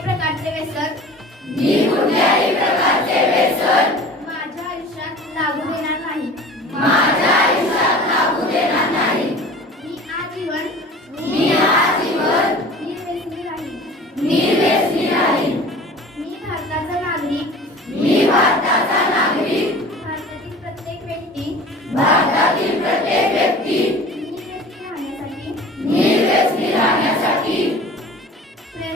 प्रकारचे व्यसन मी कुठल्याही प्रकारचे व्यसन माझ्या आयुष्यात लागू देणार नाही. माझ्या आयुष्यात लागू देणार नाही. मी आजीवन मी आजीवन निर्व्यसनी राहीन. निर्व्यसनी राहीन. मी भारताचा नागरिक. मी भारताचा नागरिक. भारतातील प्रत्येक व्यक्ती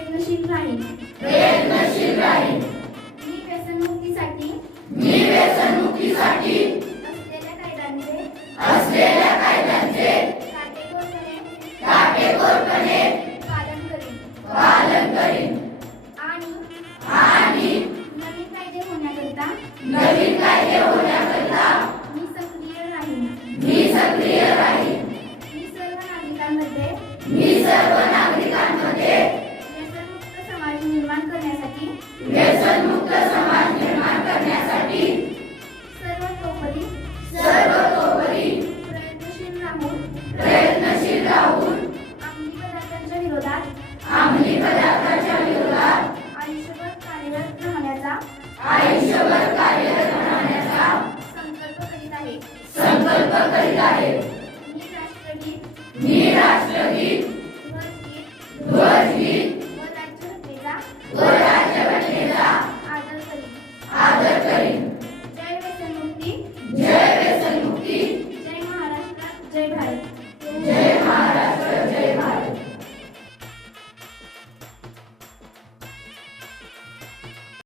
प्रयत्नशील राहील. प्रयत्नशील राहील. मी व्यसनमुक्तीसाठी मी व्यसनमुक्तीसाठी असलेल्या कायद्यांचे असलेल्या कायद्यांचे काटेकोरपणे काटेकोरपणे पालन करीन. पालन करीन. आणि आणि नवीन कायदे होण्याकरिता नवीन कायदे होण्याकरिता मी सक्रिय राहील मी सक्रिय राहील मी सर्व नागरिकांमध्ये संकल्प करीत आहे. मी राष्ट्रगीत. मी राष्ट्रगीत.